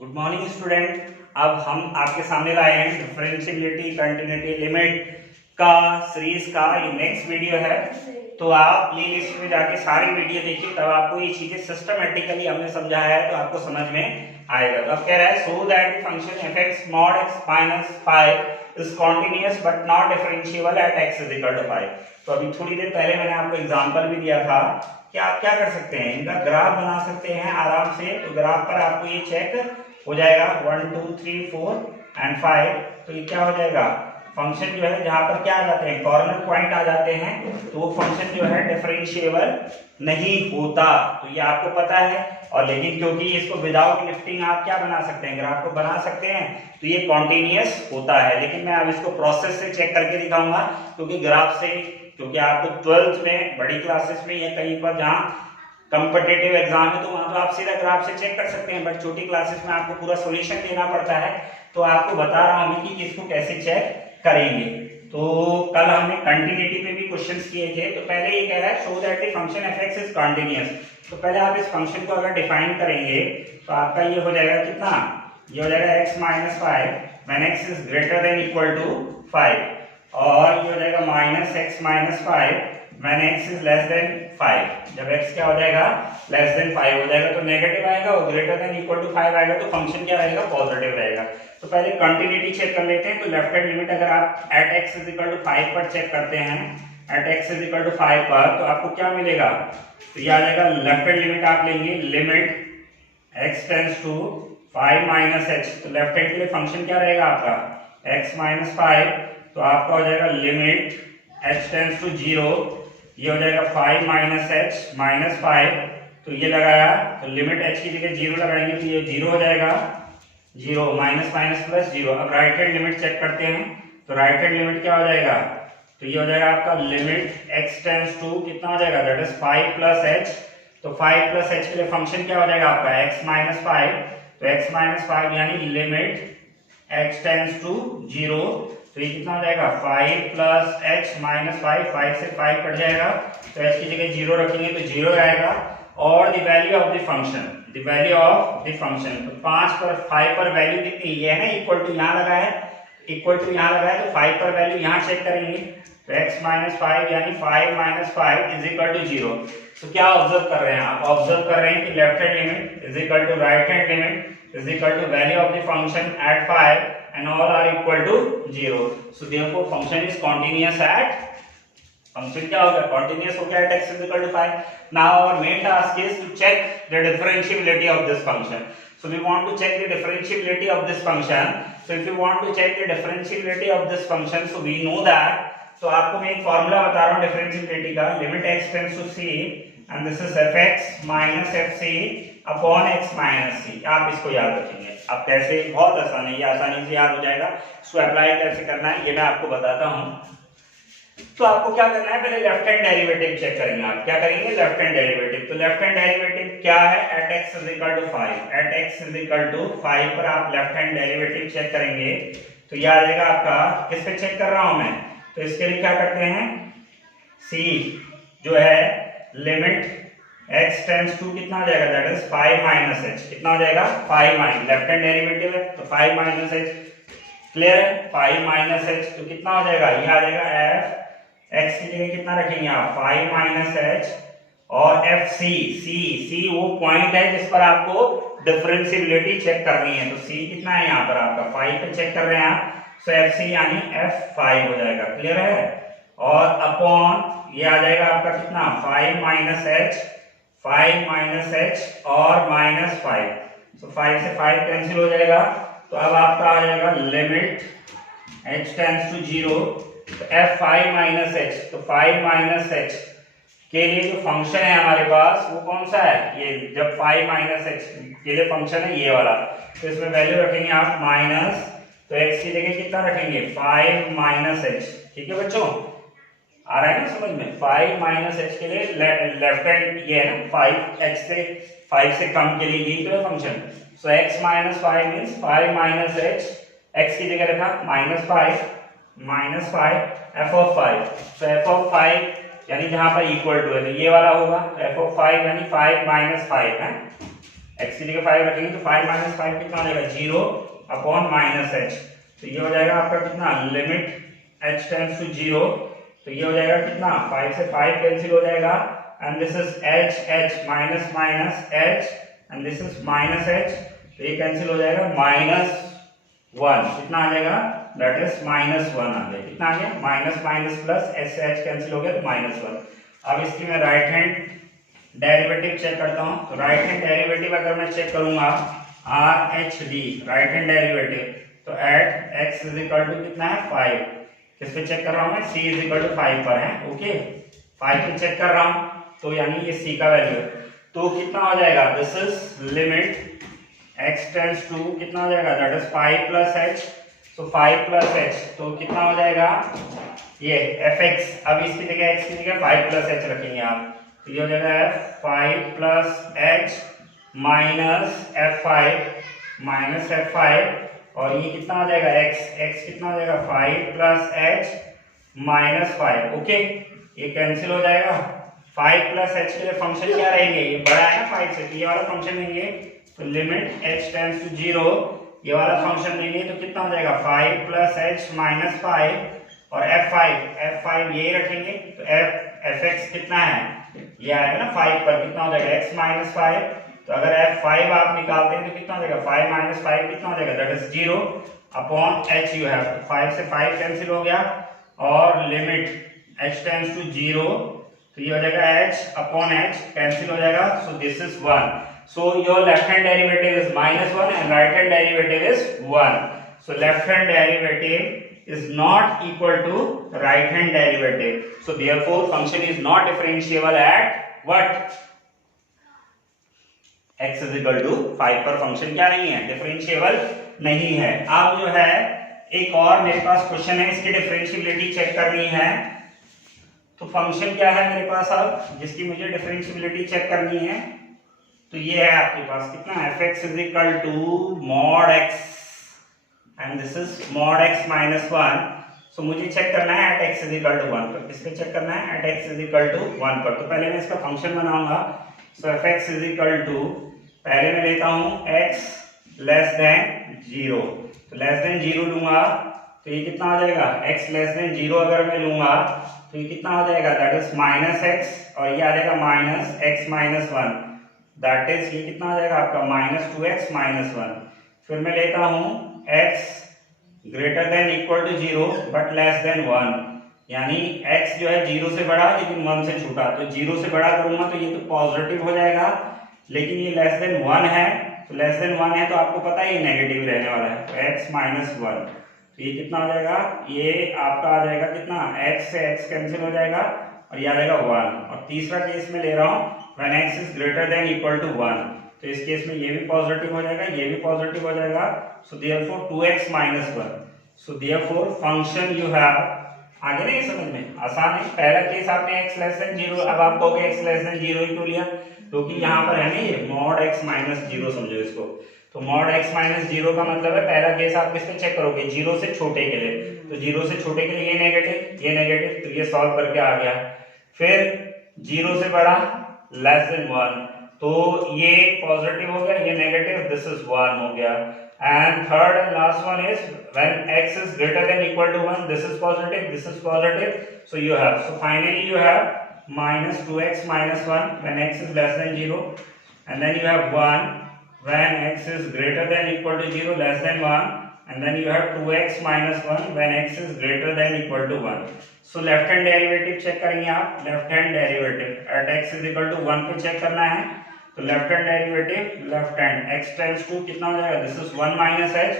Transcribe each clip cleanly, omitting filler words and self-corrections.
Good morning student. अब हम आपके सामने लाए हैं डिफरेंशिएबिलिटी कंटिन्यूटी लिमिट का सीरीज का ये नेक्स्ट वीडियो है। तो आप प्ले लिस्ट में जाके सारी वीडियो देखिए, तब आपको ये चीजें सिस्टमेटिकली हमने समझाया है तो आपको समझ में आएगा। तो अब कह रहा है so that function fx mod x minus 5 is continuous but not differentiable at x is equal to 5। तो अभी थोड़ी देर पहले मैंने आपको एग्जांपल भी दिया था कि आप क्या कर सकते हैं, इनका ग्राफ बना सकते हैं आराम से। तो ग्राफ पर आपको ये चेक हो जाएगा 1 2 3 4 एंड 5। तो ये क्या हो जाएगा, फंक्शन जो है जहां पर क्या आ जाते हैं, कॉर्नर पॉइंट आ जाते हैं, तो वो फंक्शन जो है डिफरेंशिएबल नहीं होता। तो ये आपको पता है। और लेकिन क्योंकि इसको विदाउट लिफ्टिंग आप क्या बना सकते हैं, ग्राफ को बना सकते हैं, तो ये कॉन्टिन्यूअस होता है। लेकिन मैं अब इसको प्रोसेस से चेक करके दिखाऊंगा, क्योंकि ग्राफ से, क्योंकि आपको 12th में बड़ी क्लासेस में या कहीं पर जहां कॉम्पिटिटिव एग्जाम है तो वहां तो आप सीधा ग्राफ से चेक कर सकते हैं, बट छोटी क्लासेस में आपको पूरा सॉल्यूशन देना पड़ता है। तो आपको बता रहा हूं कि इसको कैसे चेक करेंगे। तो कल हमने कंटिन्यूटी पे भी क्वेश्चंस किए थे। तो पहले ये कह रहा है show that the function fx is continuous. तो पहले आप इस फंक्शन को अगर डिफाइन करेंगे तो आपका ये हो जाएगा कितना, ये हो जाएगा x - 5 when x is greater than equal to 5, और ये हो जाएगा -x - 5 when x is less than 5। जब x क्या हो जाएगा, लेस देन 5 हो जाएगा तो नेगेटिव आएगा, और ग्रेटर देन इक्वल टू 5 आएगा तो फंक्शन क्या रहेगा, पॉजिटिव रहेगा। तो पहले कंटिन्यूटी चेक कर लेते हैं। तो लेफ्ट हैंड लिमिट अगर आप at x is equal to 5 पर चेक करते हैं, at x is equal to 5 पर, तो आपको क्या मिलेगा, तो ये आ जाएगा लेफ्ट हैंड लिमिट आप लेंगे, limit x tends to 5 minus h। तो लेफ्ट हैंड के लिए फंक्शन क्या रहेगा आपका, x - 5, तो आपका हो जाएगा लिमिट h टेंड्स टू 0, ये हो जाएगा 5 माइनस h माइनस 5। तो ये लगाया तो लिमिट h की जगह 0 लगाएंगे तो ये 0 हो जाएगा, 0 माइनस माइनस प्लस 0। अब राइट हैंड लिमिट चेक करते हैं। तो राइट हैंड लिमिट क्या हो जाएगा, तो ये हो जाएगा आपका लिमिट x टेंड्स टू कितना हो जाएगा, दैट इज 5 प्लस h। तो 5 प्लस h के लिए फंक्शन क्या हो जाएगा आपका, x - 5। तो x - 5 यानी लिमिट x टेंड्स टू 0, तो ये कितना हो जाएगा 5 प्लस h माइनस 5, 5 से 5 कट जाएगा तो h की जगह 0 रखेंगे तो 0 आएगा। और the value of the function, the value of the function, तो 5 पर वैल्यू कितनी ये है ना, इक्वल टू यहाँ लगा है, इक्वल टू यहाँ लगा है, तो 5 पर वैल्यू यहाँ चेक करेंगे। तो x - 5 यानी 5 - 5 इज इक्वल टू 0। तो क्या ऑब्जर्व कर रहे हैं आप, ऑब्जर्व कर रहे हैं कि left hand limit is equal to right hand limit is equal to value of the function at 5 and all are equal to 0. So therefore function is continuous at, function क्या होगा, continuous हो गया at x is equal to 5. Now our main task is to check the differentiability of this function. So we want to check the differentiability of this function. So if you want to check the differentiability of this function, so we know that, तो आपको मैं एक formula बता रहा हूँ differentiability का, limit x tends to c and this is fx minus fc upon x minus c। आप इसको याद रखेंगे। अब कैसे, बहुत आसान है, ये आसानी से याद हो जाएगा। इसको अप्लाई कैसे करना है ये मैं आपको बताता हूँ। तो आपको क्या करना है, पहले लेफ्ट हैंड डेरिवेटिव चेक करेंगे। आप क्या करेंगे, लेफ्ट हैंड डेरिवेटिव। तो लेफ्ट हैंड डेरिवेटिव क्या है, at x is equal to 5, at x is equal to 5 पर आप लेफ्ट हैंड डेरिवेटिव चेक करेंगे तो ये आ जाएगा आपका, किस पे चेक कर रहा हूं मैं, तो इसके लिए क्या करते हैं, c जो है लिमिट x टेंड्स टू कितना हो जाएगा, दैट इज 5 माइनस h, कितना हो जाएगा 5 माइनस, लेफ्ट हैंड डेरिवेटिव है तो 5 माइनस h, क्लियर है, 5 माइनस h तो कितना हो जाएगा, ये आ जाएगा f, x की जगह कितना रखेंगे आप 5 माइनस h, और f c वो पॉइंट है जिस पर आपको डिफरेंशिएबिलिटी चेक करनी है। तो c कितना है यहाँ पर आपका 5 पे चेक कर रहे हैं आप, सो f c यानी f5 हो जाएगा, क्लियर है। और अपॉन ये आ जाएगा आपका कितना 5 माइनस h, 5 माइनस h और माइनस 5, तो 5 से 5 कैंसिल हो जाएगा। तो अब आपका आ जाएगा लिमिट h टेंड्स टू 0, तो f5 माइनस h, तो 5 माइनस h के लिए जो फंक्शन है हमारे पास वो कौन सा है, ये जब 5 माइनस h के लिए फंक्शन है ये वाला, तो इसमें वैल्यू रखेंगे आप माइनस, तो x की जगह कितना रखेंगे 5 माइनस h, ठीक है बच्चों, आ रहा है ना समझ में। 5 माइनस h के लिए लेफ्ट हैंड ये है ना, 5 से कम के लिए यही तो है फंक्शन। सो x minus 5 means 5 minus h, x की जगह रखा माइनस 5 f ऑफ 5, तो f ऑफ 5 यानी जहां पर इक्वल टू है तो ये वाला होगा, f ऑफ 5 यानी 5 माइनस 5 है, x की जगह 5 रखेंगे तो 5 माइनस 5 कितना आ जाएगा 0 अपॉन माइनस h। तो ये हो जाएगा आपका कितना लिमिट h टेंड्स टू 0। तो ये हो जाएगा कितना 5 से 5 कैंसिल हो जाएगा and this is h minus minus h and this is minus h। तो ये कैंसिल हो जाएगा -1 कितना आ जाएगा दैट इज -1 आ गया। कितना आ गया माइनस माइनस प्लस h से h कैंसिल हो गया तो -1। अब इसकी मैं राइट हैंड डेरिवेटिव चेक करता हूं। तो राइट हैंड डेरिवेटिव अगर मैं चेक करूंगा RHD राइट हैंड डेरिवेटिव तो at x is equal to कितना है 5। किस पे चेक कर रहा हूं मैं c इज इक्वल टू 5 पर है। ओके 5 पे चेक कर रहा हूं तो यानी ये c का वैल्यू है। तो कितना हो जाएगा this is limit x tends to कितना हो जाएगा दैट इज 5 प्लस h। तो 5 प्लस h तो कितना हो जाएगा ये fx। अब इसकी जगह x की जगह 5 प्लस h रखेंगे आप तो ये हो जाएगा 5 प्लस h माइनस f5 और ये कितना हो जाएगा x कितना हो जाएगा 5 प्लस h माइनस 5। ओके ये कैंसिल हो जाएगा। 5 प्लस h के लिए फंक्शन क्या रहेंगे ये बड़ा है ना 5 से तो ये वाला फंक्शन लेंगे तो लिमिट h टेंड्स टू 0 ये वाला फंक्शन लेंगे तो कितना हो जाएगा 5 प्लस h माइनस 5 और f5 यही रखेंगे तो fx कितना है ये आएगा ना 5 पर कितना हो जाएगा x माइनस 5। तो अगर f5 आप निकालते हैं तो कितना हो जाएगा 5 माइनस 5 कितना हो जाएगा that is 0 upon h you have 5 से 5 कैंसिल हो गया और लिमिट h टेंड्स टू 0 तो ये हो जाएगा h अपॉन h कैंसिल हो जाएगा so this is 1। So your left hand derivative is -1 and right hand derivative is 1। So left hand derivative is not equal to right hand derivative. So therefore function is not differentiable at what x is equal to 5 पर function क्या नहीं है differentiable नहीं है। अब जो है एक और मेरे पास क्वेश्चन है इसकी डिफरेंशिएबिलिटी चेक करनी है। तो फंक्शन क्या है मेरे पास अब जिसकी मुझे डिफरेंशिएबिलिटी चेक करनी है तो ये है आपके पास कितना fx is equal to mod x and this is mod x minus 1। so मुझे चेक करना है at x is equal to 1 पर। किस पे चेक करना है at x is equal to 1 पर। तो पहले मैं इसका फंक्शन बनाऊंगा। so fx is equal to पहले मैं लेता हूं x लेस देन 0 तो लेस देन 0 लूंगा तो ये कितना हो जाएगा x लेस देन 0 अगर मैं लूंगा तो ये कितना हो जाएगा दैट इज माइनस x और ये आ जाएगा minus x minus 1 that is ये कितना हो जाएगा आपका माइनस 2x माइनस 1। फिर मैं लेता हूं x greater than equal to 0 but less than 1 यानी x जो है 0 से बड़ा लेकिन 1 से छोटा। तो 0 से बड़ा करूंगा तो ये तो पॉजिटिव हो जाएगा लेकिन ये लेस देन 1 है तो लेस देन 1 है तो आपको पता है ये नेगेटिव रहने वाला है तो x माइनस 1 तो ये कितना हो जाएगा ये आपका आ जाएगा कितना x से x कैंसिल हो जाएगा और ये आ जाएगा 1। और तीसरा केस में ले रहा हूँ when x is greater than equal to 1 तो इस केस में ये भी पॉजिटिव हो जाएगा ये भी पॉजिटिव हो जाएगा। So therefore 2x minus 1 so therefore function you have आगे नहीं समझ में आसान है। पहला केस आपने x लेस देन 0 अब आप कहोगे x लेस देन 0 ही क्यों लिया क्योंकि यहाँ पर है ना ये mod x माइनस 0 समझो इसको। तो mod x माइनस 0 का मतलब है पहला केस आप किस पे चेक करोगे 0 से छोटे के लिए। तो 0 से छोटे के लिए ये नेगेटिव तो ये सॉल्व करके आ गया। फिर 0 से बड़ा लेस देन 1 तो ये पॉजिटिव हो गया ये नेगेटिव दिस इज 1 हो गया। And third and last one is when x is greater than equal to 1 this is positive so you have so finally you have minus 2x minus 1 when x is less than 0 and then you have 1 when x is greater than equal to 0 less than 1 and then you have 2x minus 1 when x is greater than equal to 1। so left hand derivative check करेंगे आप left hand derivative at x is equal to 1 पे check करना है। तो left hand derivative left hand x tends to कितना हो जाएगा this is 1 minus h।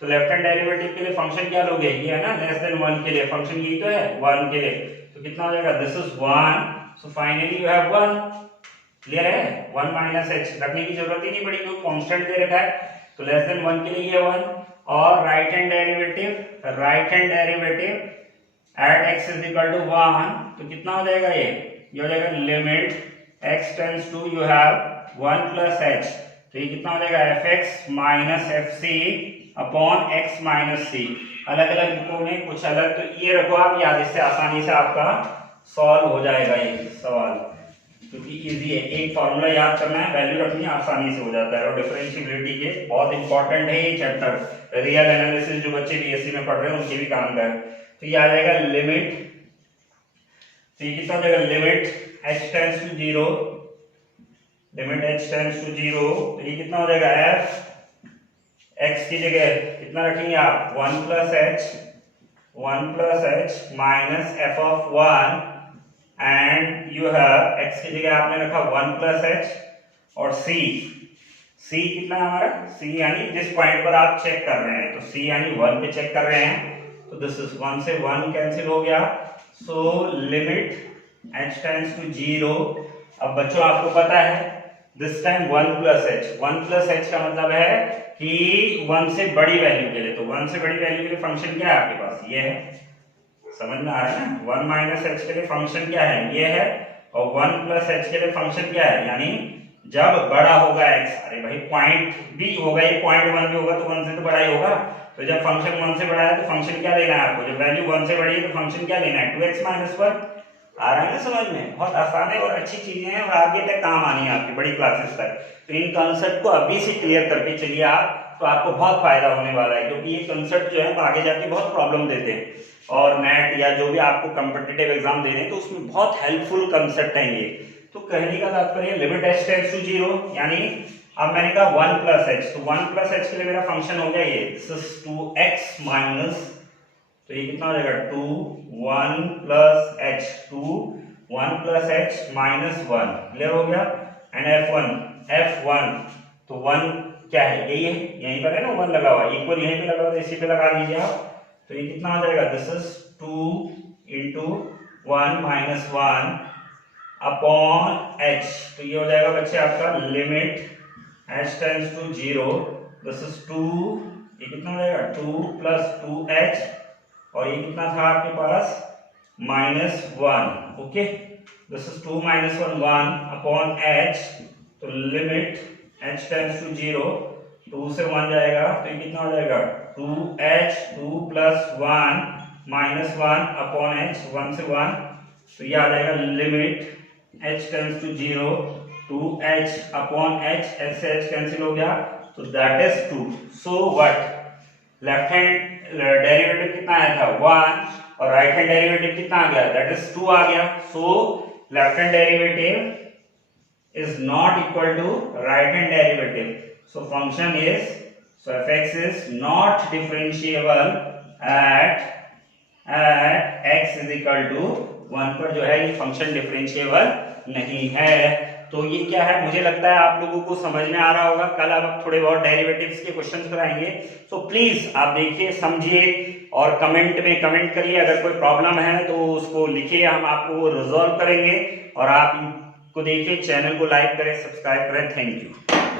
तो left hand derivative के लिए फंक्शन क्या लोगे ये है ना less than 1 के लिए फंक्शन यही तो है 1 के लिए तो कितना हो जाएगा this is 1 so finally you have 1। Clear है 1 माइनस h रखने की जरूरत ही नहीं पड़ी क्योंकि कांस्टेंट दे रखा है तो लेस देन 1 के लिए ये 1। और right hand derivative at x is equal to 1 तो कितना हो जाएगा ये हो जाएगा limit x tends to you have 1 plus h तो ये कितना हो जाएगा fx minus fc upon x minus c। अलग अलग बुकों में कुछ अलग तो ये रखो आप याद इससे आसानी से आपका सॉल्व हो जाएगा ये सवाल। क्योंकि इजी है, एक फॉर्मूला याद करना है, वैल्यू रखनी है, आसानी से हो जाता है। और डिफरेंशिएबिलिटी के बहुत इंपॉर्टेंट है ये चैप्टर, रियल एनालिसिस जो बच्चे बीएससी में पढ़ रहे हैं उनके भी काम का है। तो ये आ जाएगा लिमिट, तो ये कितना हो जाएगा, limit h tends to 0, limit h tends to 0, तो ये कितना हो जाएगा, f x की जगह कितना रखेंगे आप, 1 plus h minus f of 1 and you have x की जगह आपने रखा 1 प्लस h और c कितना है हमारा, c यानी जिस पॉइंट पर आप चेक कर रहे हैं, तो c यानी 1 पे चेक कर रहे हैं, तो दिस इज 1 से 1 कैंसिल हो गया, so limit h tends to 0। अब बच्चों आपको पता है दिस टाइम 1 प्लस h का मतलब है कि 1 से बड़ी वैल्यू के लिए, तो 1 से बड़ी वैल्यू के लिए फंक्शन क्या है आपके पास, ये है, समझ में आ रहा है ना, 1 माइनस h के लिए फंक्शन क्या है, ये है, और 1 प्लस h के लिए फंक्शन क्या है, यानी जब बड़ा होगा x, अरे भाई पॉइंट भी होगा, ये पॉइंट 1 भी होगा तो 1 से तो बड़ा ही होगा, तो जब फंक्शन 1 से बड़ा है तो फंक्शन क्या लेना है आपको, जब वैल्यू 1 से बड़ी है तो फंक्शन क्या लेना है, 2x माइनस 1। आ रहा है ना समझ में, बहुत आसान है और अच्छी चीजें हैं और आगे तक काम आनी है आपकी बड़ी क्लासेस तक। तो इन कॉन्सेप्ट को अभी से क्लियर करके चलिए आप, तो आपको बहुत फायदा होने वाला है, क्योंकि ये कॉन्सेप्ट जो है आगे जाके बहुत प्रॉब्लम देते हैं, और नेट या जो भी आपको कॉम्पिटिटिव एग्जाम देने हैं तो उसमें बहुत हेल्पफुल कॉन्सेप्ट है ये। तो कहने का तात्पर्य लिमिट h टेंड्स टू 0, यानी अब मैंने कहा 1 प्लस h, तो 1 प्लस h के लिए मेरा फंक्शन हो गया ये 2x माइनस, तो ये कितना हो जाएगा 2 1 plus h, 2 1 plus h minus 1, clear हो गया, एंड f1 तो 1 क्या है, यही है, यहीं पर है ना 1 लगा हुआ, इक्वल यहीं पे लगा हुआ, तो इसी पे लगा दीजिए आप, तो ये कितना हो जाएगा, this is 2 into 1 minus 1 upon h, तो ये हो जाएगा बच्चे आपका limit h tends to 0, this is 2, ये कितना हो जाएगा 2 प्लस 2h, और ये कितना था आपके पास minus 1, okay, this is 2 minus 1 upon h, तो लिमिट h टेंड्स टू 0, 2 से 1 जाएगा, तो ये कितना हो जाएगा 2h, 2 plus 1 minus 1 upon h, 1 से 1, तो ये आ जाएगा limit h tends to 0, 2h upon h, h से h कैंसिल हो गया, तो that is 2। So what, left hand derivative कितना आया था 1, और राइट हैंड डेरिवेटिव कितना आ गया, दैट इज 2 आ गया, so left hand derivative is not equal to right hand derivative, so function is, so fx is not differentiable at x is equal to 1 पर जो है ये फंक्शन डिफरेंशिएबल नहीं है। तो ये क्या है, मुझे लगता है आप लोगों को समझ में आ रहा होगा, कल अब थोड़े बहुत डेरिवेटिव्स के क्वेश्चंस कराएंगे, सो प्लीज आप देखिए समझिए और कमेंट में कमेंट करिए, अगर कोई प्रॉब्लम है तो उसको लिखिए, हम आपको रिजॉल्व करेंगे, और आप को देखिए, चैनल को लाइक करें, सब्सक्राइब करें, थैंक यू।